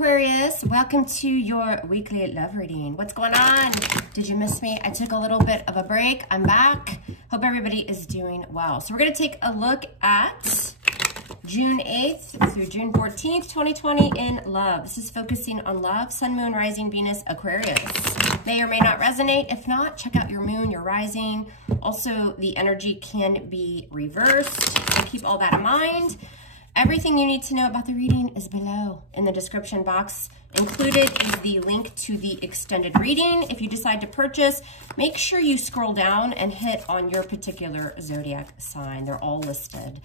Aquarius, welcome to your weekly love reading. What's going on? Did you miss me? I took a little bit of a break. I'm back. Hope everybody is doing well. So we're going to take a look at June 8th through June 14th, 2020 in love. This is focusing on love, sun, moon, rising, Venus, Aquarius. May or may not resonate. If not, check out your moon, your rising. Also, the energy can be reversed. So keep all that in mind. Everything you need to know about the reading is below in the description box. Included is the link to the extended reading. If you decide to purchase, make sure you scroll down and hit on your particular zodiac sign. They're all listed.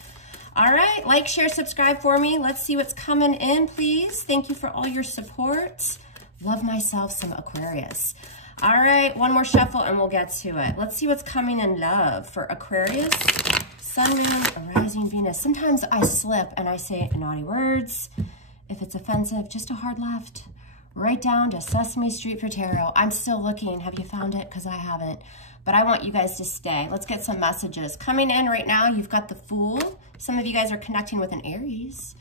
All right, like, share, subscribe for me. Let's see what's coming in, please. Thank you for all your support. Love myself some Aquarius. All right, one more shuffle and we'll get to it. Let's see what's coming in love for Aquarius. Sun, moon, rising, Venus. Sometimes I slip and I say naughty words. If it's offensive, just a hard left. Right down to Sesame Street for tarot. I'm still looking. Have you found it? Because I haven't. But I want you guys to stay. Let's get some messages. Coming in right now, you've got the Fool. Some of you guys are connecting with an Aries.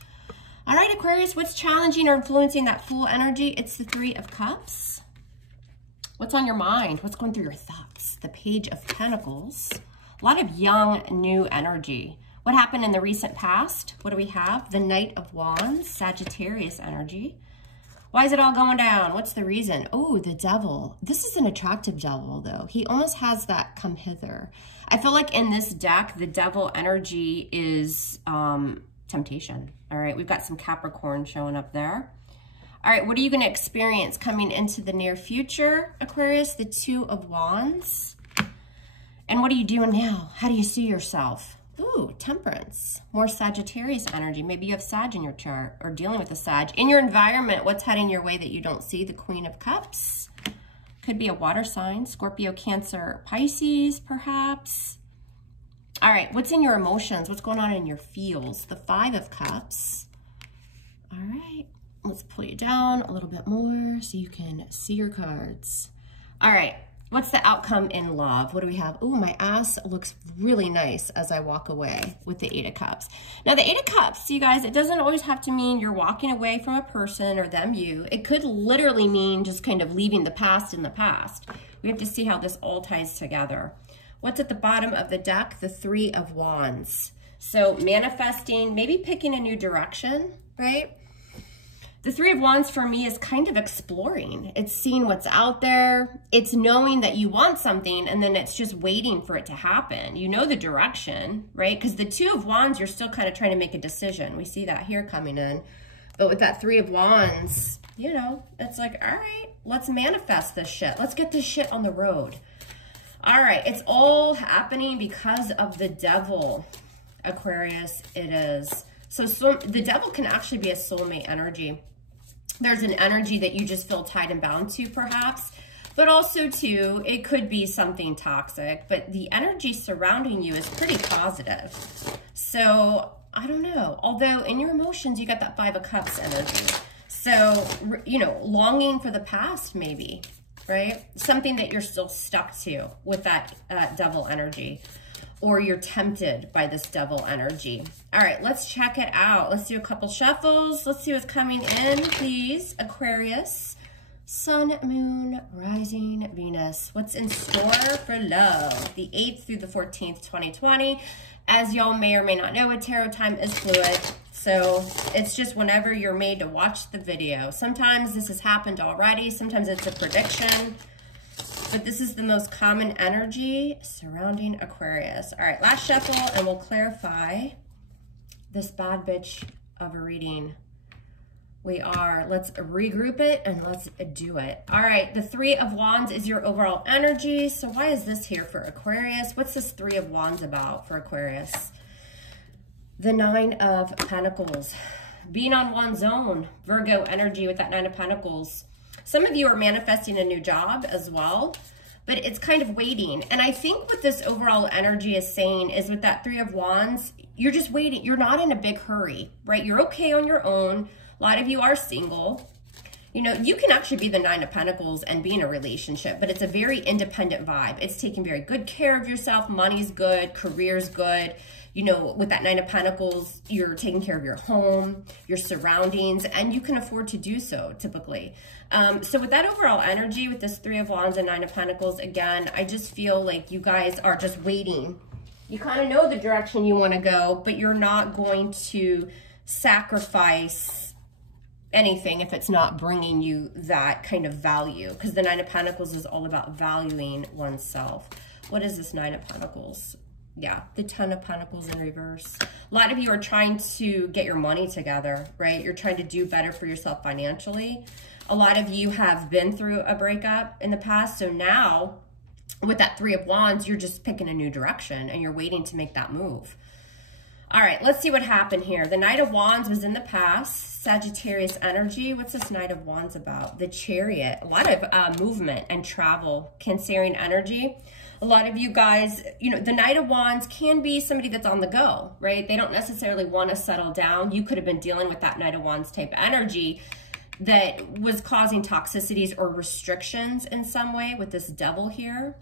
All right, Aquarius, what's challenging or influencing that Fool energy? It's the Three of Cups. What's on your mind? What's going through your thoughts? The Page of Pentacles. A lot of young, new energy. What happened in the recent past? What do we have? The Knight of Wands, Sagittarius energy. Why is it all going down? What's the reason? Oh, the Devil. This is an attractive Devil, though. He almost has that come hither. I feel like in this deck, the Devil energy is temptation. All right, we've got some Capricorn showing up there. All right, what are you going to experience coming into the near future, Aquarius? The Two of Wands. And what are you doing now? How do you see yourself? Ooh, Temperance. More Sagittarius energy. Maybe you have Sag in your chart or dealing with a Sag. In your environment, what's heading your way that you don't see? The Queen of Cups. Could be a water sign. Scorpio, Cancer, Pisces, perhaps. All right, what's in your emotions? What's going on in your feels? The Five of Cups. All right, let's pull you down a little bit more so you can see your cards. All right. What's the outcome in love? What do we have? Ooh, my ass looks really nice as I walk away with the Eight of Cups. Now, the Eight of Cups, you guys, it doesn't always have to mean you're walking away from a person or them, you. It could literally mean just kind of leaving the past in the past. We have to see how this all ties together. What's at the bottom of the deck? The Three of Wands. So manifesting, maybe picking a new direction, right? The Three of Wands for me is kind of exploring. It's seeing what's out there. It's knowing that you want something and then it's just waiting for it to happen. You know the direction, right? Because the Two of Wands, you're still kind of trying to make a decision. We see that here coming in. But with that Three of Wands, you know, it's like, all right, let's manifest this shit. Let's get this shit on the road. All right, it's all happening because of the Devil, Aquarius, it is. So the Devil can actually be a soulmate energy. There's an energy that you just feel tied and bound to, perhaps. But also, too, it could be something toxic. But the energy surrounding you is pretty positive. So, I don't know. Although, in your emotions, you got that Five of Cups energy. So, you know, longing for the past, maybe, right? Something that you're still stuck to with that Devil energy. Or you're tempted by this Devil energy. All right, let's check it out. Let's do a couple shuffles. Let's see what's coming in, please. Aquarius, Sun, Moon, Rising, Venus. What's in store for love? The 8th through the 14th, 2020. As y'all may or may not know, tarot time is fluid. So it's just whenever you're made to watch the video. Sometimes this has happened already. Sometimes it's a prediction. But this is the most common energy surrounding Aquarius. All right, last shuffle, and we'll clarify this bad bitch of a reading. Let's regroup it, and let's do it. All right, the Three of Wands is your overall energy. So why is this here for Aquarius? What's this Three of Wands about for Aquarius? The Nine of Pentacles. Being on one's own. Virgo energy with that Nine of Pentacles. Some of you are manifesting a new job as well, but it's kind of waiting. And I think what this overall energy is saying is with that Three of Wands, you're just waiting. You're not in a big hurry, right? You're okay on your own. A lot of you are single. You know, you can actually be the Nine of Pentacles and be in a relationship, but it's a very independent vibe. It's taking very good care of yourself. Money's good. Career's good. You know, with that Nine of Pentacles, you're taking care of your home, your surroundings, and you can afford to do so typically. So with that overall energy, with this Three of Wands and Nine of Pentacles, again, I just feel like you guys are just waiting. You kind of know the direction you want to go, but you're not going to sacrifice anything if it's not bringing you that kind of value, because the Nine of Pentacles is all about valuing oneself. What is this Nine of Pentacles? Yeah, the Ten of Pentacles in reverse. A lot of you are trying to get your money together, right? You're trying to do better for yourself financially. A lot of you have been through a breakup in the past, so now with that Three of Wands, you're just picking a new direction and you're waiting to make that move. All right, let's see what happened here. The Knight of Wands was in the past, Sagittarius energy. What's this Knight of Wands about? The Chariot, a lot of movement and travel, Cancerian energy. A lot of you guys, you know, the Knight of Wands can be somebody that's on the go, right? They don't necessarily want to settle down. You could have been dealing with that Knight of Wands type energy that was causing toxicities or restrictions in some way with this Devil here.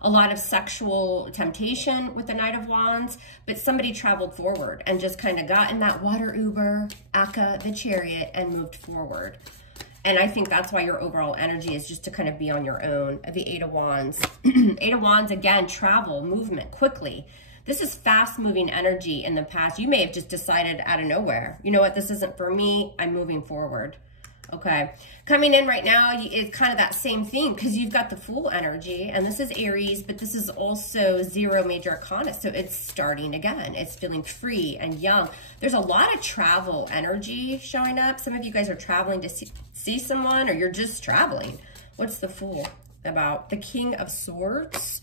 A lot of sexual temptation with the Knight of Wands, but somebody traveled forward and just kind of got in that water Uber, Akka, the Chariot, and moved forward. And I think that's why your overall energy is just to kind of be on your own. The Eight of Wands. Eight of Wands, again, travel, movement, quickly. This is fast-moving energy in the past. You may have just decided out of nowhere, you know what, this isn't for me, I'm moving forward. Okay, coming in right now is kind of that same thing, because you've got the Fool energy, and this is Aries, but this is also Zero Major Arcana, so it's starting again. It's feeling free and young. There's a lot of travel energy showing up. Some of you guys are traveling to see someone, or you're just traveling. What's the Fool about? The King of Swords.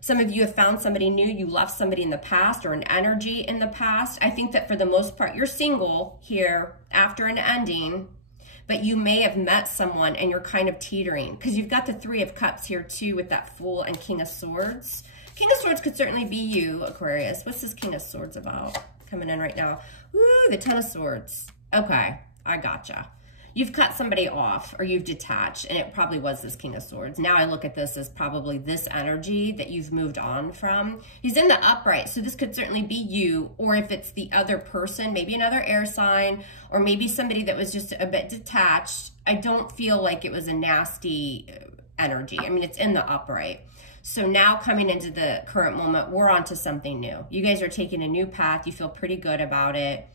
Some of you have found somebody new. You left somebody in the past, or an energy in the past. I think that for the most part, you're single here after an ending, but you may have met someone and you're kind of teetering, because you've got the Three of Cups here too with that Fool and King of Swords. King of Swords could certainly be you, Aquarius. What's this King of Swords about? Coming in right now. Ooh, the Ten of Swords. Okay, I gotcha. You've cut somebody off, or you've detached, and it probably was this King of Swords. Now I look at this as probably this energy that you've moved on from. He's in the upright, so this could certainly be you, or if it's the other person, maybe another air sign, or maybe somebody that was just a bit detached. I don't feel like it was a nasty energy. I mean, it's in the upright. So now coming into the current moment, we're on to something new. You guys are taking a new path. You feel pretty good about it.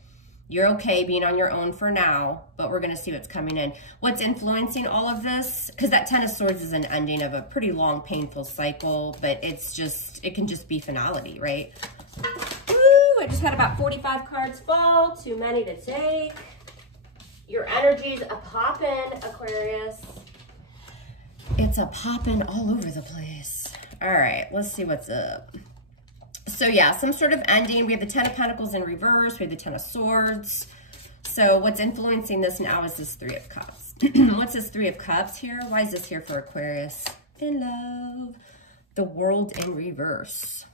You're okay being on your own for now, but we're going to see what's coming in. What's influencing all of this? Because that Ten of Swords is an ending of a pretty long, painful cycle, but it's just, it can just be finality, right? Woo! I just had about 45 cards fall. Too many to take. Your energy's a poppin', Aquarius. It's a poppin' all over the place. All right, let's see what's up. So yeah, some sort of ending. We have the Ten of Pentacles in reverse. We have the Ten of Swords. So what's influencing this now is this Three of Cups. What's this Three of Cups here? Why is this here for Aquarius? In love. The World in reverse.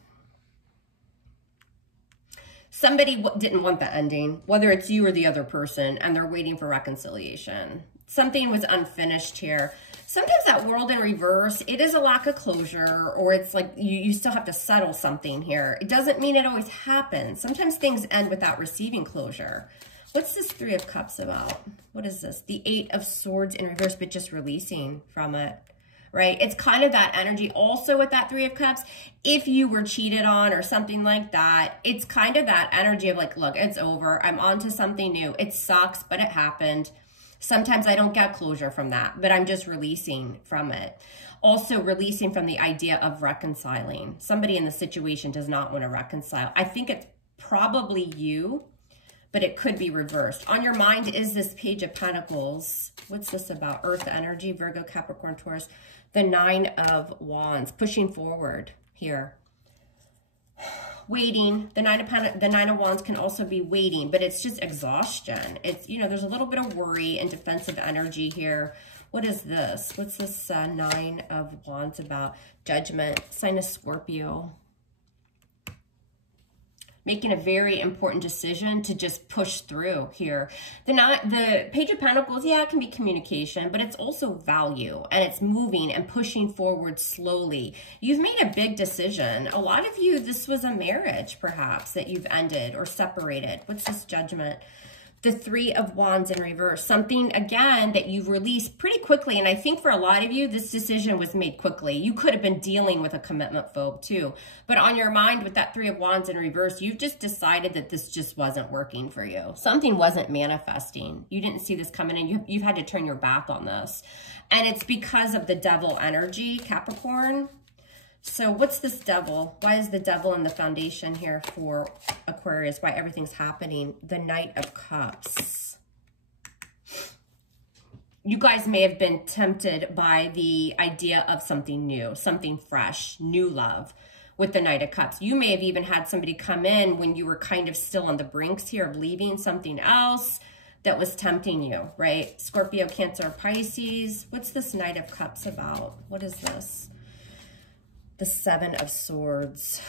Somebody didn't want the ending, whether it's you or the other person, and they're waiting for reconciliation. Something was unfinished here. Sometimes that World in reverse, it is a lack of closure, or it's like you still have to settle something here. It doesn't mean it always happens. Sometimes things end without receiving closure. What's this Three of Cups about? What is this? The Eight of Swords in reverse, but just releasing from it, right? It's kind of that energy also with that Three of Cups. If you were cheated on or something like that, it's kind of that energy of like, look, it's over. I'm on to something new. It sucks, but it happened. Sometimes I don't get closure from that, but I'm just releasing from it. Also releasing from the idea of reconciling. Somebody in the situation does not want to reconcile. I think it's probably you, but it could be reversed. On your mind is this Page of Pentacles. What's this about? Earth energy, Virgo, Capricorn, Taurus. The Nine of Wands, pushing forward here. Waiting. The Nine of Wands can also be waiting, but it's just exhaustion. It's, you know, there's a little bit of worry and defensive energy here. What is this? What's this Nine of Wands about? Judgment. Sign of Scorpio. making a very important decision to just push through here. The Page of Pentacles, yeah, it can be communication, but it's also value, and it's moving and pushing forward slowly. You've made a big decision. A lot of you, this was a marriage perhaps that you've ended or separated. What's this Judgment? The Three of Wands in reverse. Something, again, that you've released pretty quickly. And I think for a lot of you, this decision was made quickly. You could have been dealing with a commitment phobe too. But on your mind with that Three of Wands in reverse, you've just decided that this just wasn't working for you. Something wasn't manifesting. You didn't see this coming in. You've had to turn your back on this. And it's because of the Devil energy, Capricorn. So what's this Devil? Why is the Devil in the foundation here for Aquarius? Why everything's happening? The Knight of Cups. You guys may have been tempted by the idea of something new, something fresh, new love with the Knight of Cups. You may have even had somebody come in when you were kind of still on the brinks here of leaving something else that was tempting you, right? Scorpio, Cancer, Pisces. What's this Knight of Cups about? What is this? The Seven of Swords.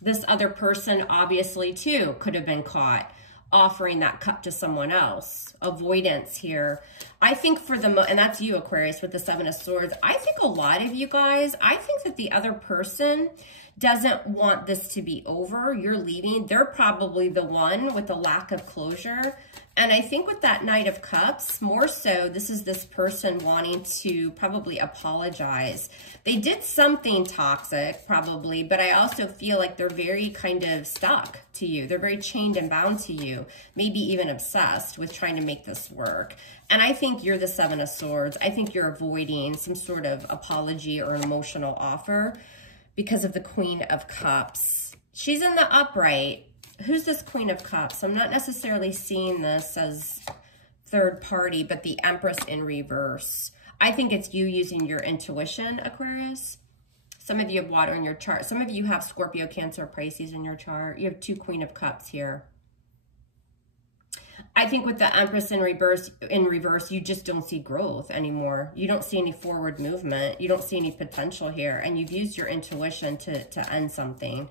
This other person, obviously, too, could have been caught offering that cup to someone else. Avoidance here. I think for and that's you, Aquarius, with the Seven of Swords. I think a lot of you guys, I think that the other person doesn't want this to be over. You're leaving. They're probably the one with the lack of closure. And I think with that Knight of Cups, more so, this is this person wanting to probably apologize. They did something toxic, probably, but I also feel like they're very kind of stuck to you. They're very chained and bound to you, maybe even obsessed with trying to make this work. And I think you're the Seven of Swords. I think you're avoiding some sort of apology or an emotional offer because of the Queen of Cups. She's in the upright. Who's this Queen of Cups? I'm not necessarily seeing this as third party, but the Empress in reverse. I think it's you using your intuition, Aquarius. Some of you have water in your chart. Some of you have Scorpio, Cancer, Pisces in your chart. You have two Queen of Cups here. I think with the Empress in reverse, you just don't see growth anymore. You don't see any forward movement. You don't see any potential here. And you've used your intuition to end something.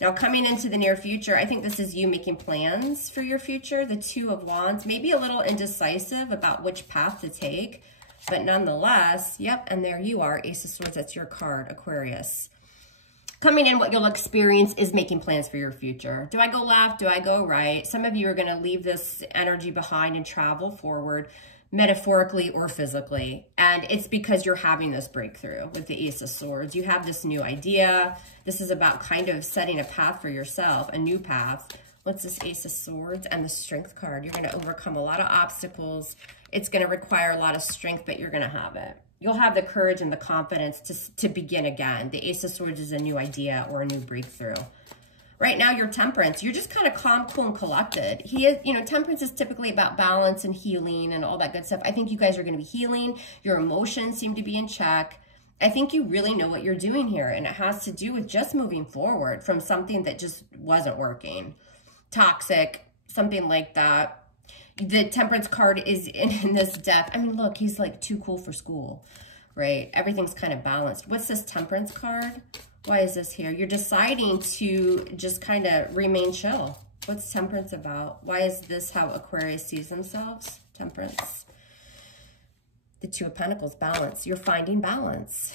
Now, coming into the near future, I think this is you making plans for your future. The Two of Wands, maybe a little indecisive about which path to take, but nonetheless, yep, and there you are, Ace of Swords, that's your card, Aquarius. Coming in, what you'll experience is making plans for your future. Do I go left? Do I go right? Some of you are going to leave this energy behind and travel forward, metaphorically or physically. And it's because you're having this breakthrough with the Ace of Swords. You have this new idea. This is about kind of setting a path for yourself, a new path. What's this Ace of Swords? And the Strength card. You're going to overcome a lot of obstacles. It's going to require a lot of strength, but you're going to have it. You'll have the courage and the confidence to begin again. The Ace of Swords is a new idea or a new breakthrough. Right now, your Temperance, you're just kind of calm, cool, and collected. Temperance is typically about balance and healing and all that good stuff. I think you guys are going to be healing. Your emotions seem to be in check. I think you really know what you're doing here, and it has to do with just moving forward from something that just wasn't working. Toxic, something like that. The Temperance card is in this deck. I mean, look, he's like too cool for school, right? Everything's kind of balanced. What's this Temperance card? Why is this here? You're deciding to just kind of remain chill. What's Temperance about? Why is this how Aquarius sees themselves? Temperance. The Two of Pentacles, balance. You're finding balance.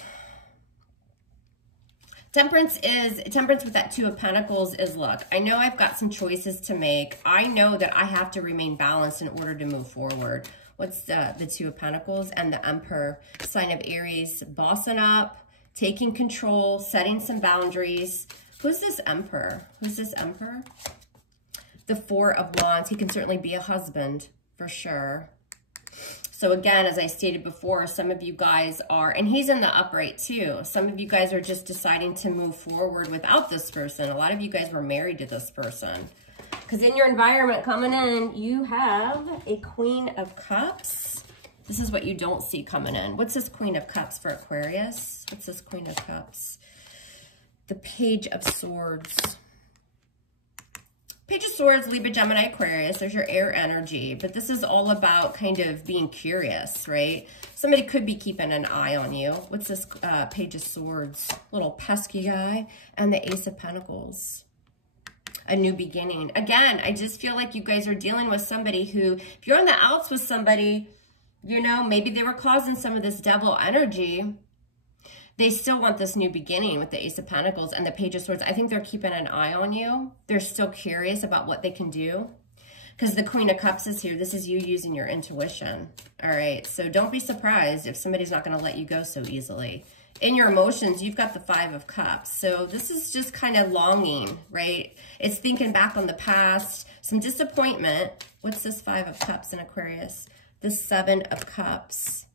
Temperance with that Two of Pentacles is, look, I know I've got some choices to make. I know that I have to remain balanced in order to move forward. What's the Two of Pentacles? And the Emperor, sign of Aries, bossing up, taking control, setting some boundaries. Who's this Emperor? Who's this Emperor? The Four of Wands. He can certainly be a husband, for sure. So again, as I stated before, some of you guys are, and he's in the upright too. Some of you guys are just deciding to move forward without this person. A lot of you guys were married to this person. Because in your environment coming in, you have a Queen of Cups. This is what you don't see coming in. What's this Queen of Cups for Aquarius? What's this Queen of Cups? The Page of Swords. Page of Swords, Libra, Gemini, Aquarius. There's your air energy. But this is all about kind of being curious, right? Somebody could be keeping an eye on you. What's this Page of Swords? Little pesky guy. And the Ace of Pentacles. a new beginning. Again, I just feel like you guys are dealing with somebody who, if you're on the outs with somebody, you know, maybe they were causing some of this devil energy. They still want this new beginning with the Ace of Pentacles and the Page of Swords. I think they're keeping an eye on you. They're still curious about what they can do. Because the Queen of Cups is here. This is you using your intuition. All right. So don't be surprised if somebody's not going to let you go so easily. In your emotions, you've got the Five of Cups. So this is just kind of longing, right? It's thinking back on the past. Some disappointment. What's this Five of Cups in Aquarius? The Seven of Cups.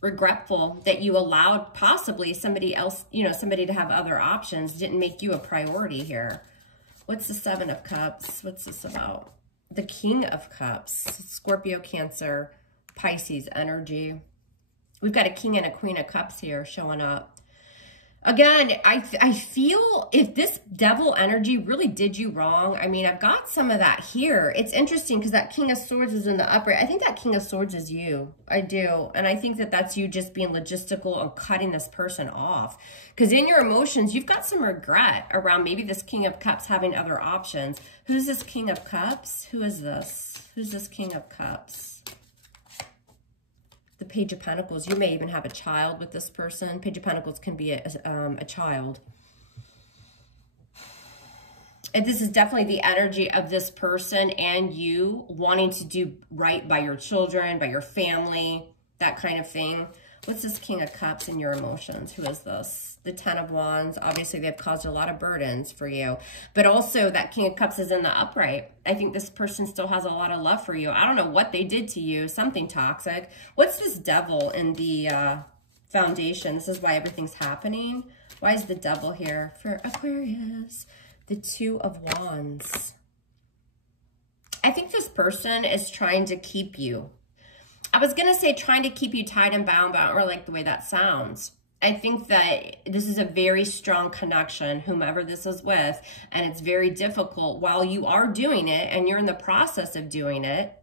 Regretful that you allowed possibly somebody else, you know, somebody to have other options. Didn't make you a priority here. What's the Seven of Cups? What's this about? The King of Cups. Scorpio, Cancer, Pisces energy. We've got a King and a Queen of Cups here showing up. Again, I feel if this devil energy really did you wrong, I mean, I've got some of that here. It's interesting because that King of Swords is in the upright. I think that King of Swords is you. I do. And I think that that's you just being logistical and cutting this person off. Because in your emotions, you've got some regret around maybe this King of Cups having other options. Who's this King of Cups? Who is this? Who's this King of Cups? The Page of Pentacles. You may even have a child with this person. Page of Pentacles can be a child. And this is definitely the energy of this person and you wanting to do right by your children, by your family, that kind of thing. What's this King of Cups in your emotions? Who is this? The Ten of Wands. Obviously, they've caused a lot of burdens for you. But also, that King of Cups is in the upright. I think this person still has a lot of love for you. I don't know what they did to you. Something toxic. What's this devil in the foundation? This is why everything's happening. Why is the devil here for Aquarius? The Two of Wands. I think this person is trying to keep you. I was going to say trying to keep you tied and bound, but I don't really like the way that sounds. I think that this is a very strong connection, whomever this is with, and it's very difficult while you are doing it and you're in the process of doing it.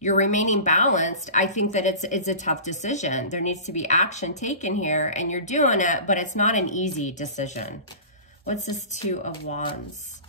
You're remaining balanced. I think that it's a tough decision. There needs to be action taken here, and you're doing it, but it's not an easy decision. What's this Two of Wands?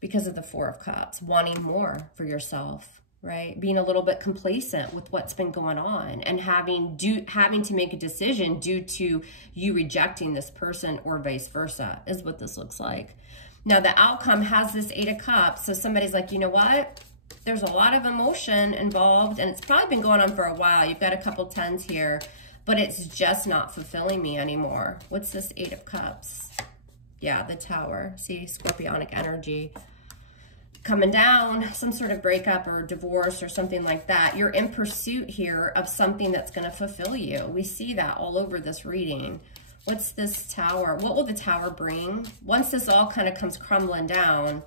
Because of the Four of Cups, wanting more for yourself. Right? Being a little bit complacent with what's been going on and having to make a decision due to you rejecting this person or vice versa is what this looks like. Now, the outcome has this Eight of Cups. So somebody's like, you know what? There's a lot of emotion involved and it's probably been going on for a while. You've got a couple tens here, but it's just not fulfilling me anymore. What's this Eight of Cups? Yeah, the Tower. See, scorpionic energy. Coming down, some sort of breakup or divorce or something like that. You're in pursuit here of something that's going to fulfill you. We see that all over this reading. What's this Tower? What will the Tower bring? Once this all kind of comes crumbling down,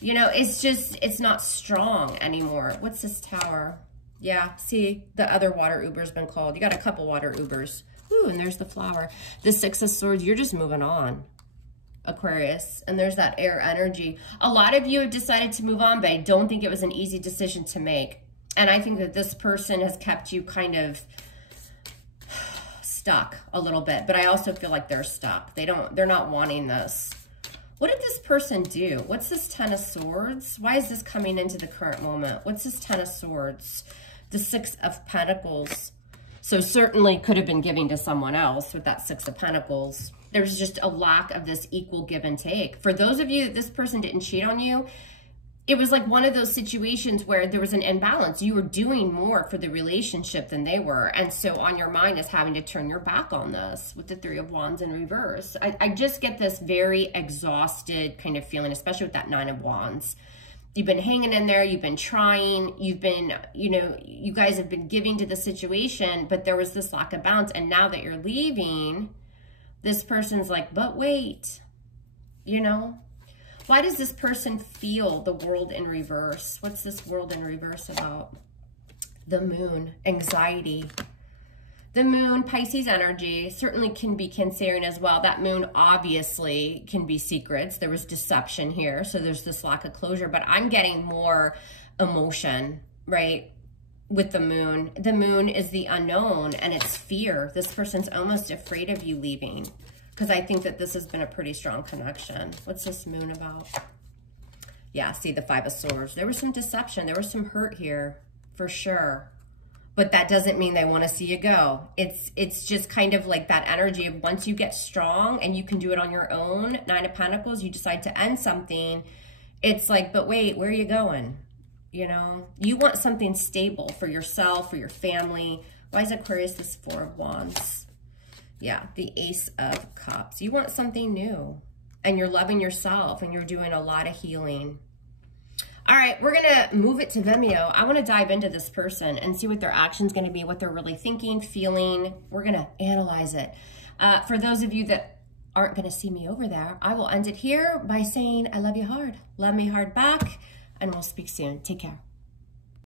you know, it's not strong anymore. What's this Tower? Yeah, see, the other water Uber's been called. You got a couple water Ubers. Ooh, and there's the flower. The Six of Swords, you're just moving on. Aquarius, and there's that air energy. A lot of you have decided to move on, but I don't think it was an easy decision to make. And I think that this person has kept you kind of stuck a little bit, but I also feel like they're stuck. They're not wanting this. What did this person do? What's this Ten of Swords? Why is this coming into the current moment? What's this Ten of Swords? The Six of Pentacles. So certainly could have been giving to someone else with that Six of Pentacles. There's just a lack of this equal give and take. For those of you that this person didn't cheat on you, it was like one of those situations where there was an imbalance. You were doing more for the relationship than they were. And so on your mind is having to turn your back on this with the Three of Wands in reverse. I just get this very exhausted kind of feeling, especially with that Nine of Wands. You've been hanging in there. You've been trying. You've been, you know, you guys have been giving to the situation, but there was this lack of balance. And now that you're leaving, this person's like, but wait, you know, why does this person feel the world in reverse? What's this world in reverse about? The Moon, anxiety. The Moon, Pisces energy, certainly can be Cancerian as well. That Moon obviously can be secrets. There was deception here, so there's this lack of closure, but I'm getting more emotion, right? With the Moon is the unknown and it's fear. This person's almost afraid of you leaving. because I think that this has been a pretty strong connection. What's this moon about? Yeah, see the Five of Swords. There was some deception. There was some hurt here for sure. But that doesn't mean they want to see you go. It's just kind of like that energy of once you get strong and you can do it on your own, Nine of Pentacles, you decide to end something. It's like, but wait, where are you going? You know, you want something stable for yourself, for your family. Why is Aquarius this Four of Wands? Yeah, the Ace of Cups. You want something new and you're loving yourself and you're doing a lot of healing. All right, we're going to move it to Vimeo. I want to dive into this person and see what their action's going to be, what they're really thinking, feeling. We're going to analyze it. For those of you that aren't going to see me over there, I will end it here by saying I love you hard. Love me hard back, and we'll speak soon. Take care.